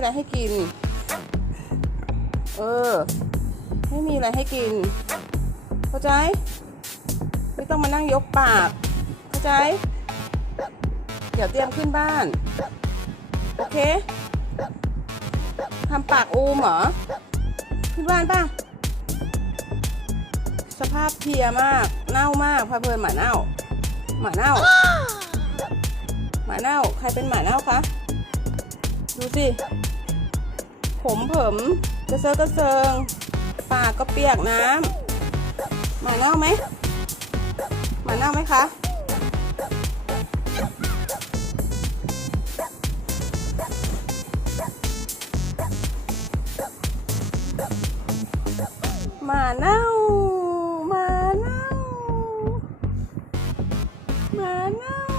อะไรให้กิน เออ ไม่มีอะไรให้กิน เข้าใจ ไม่ต้องมานั่งยกปาก เข้าใจ เดี๋ยวเตรียมขึ้นบ้าน โอเคทำปากอูมเหรอ ขึ้นบ้านป่ะ สภาพเพียมาก เน่ามากพาเพลินหมาเน่า หมาเน่า หมาเน่า ใครเป็นหมาเน่าคะ ดูสิ ผมเผิมกระเซาะกระเซิง ปากก็เปียกน้ำหมาเน่าไหมหมาเน่าไหมคะหมาเน่าหมาเน่าหมาเน่า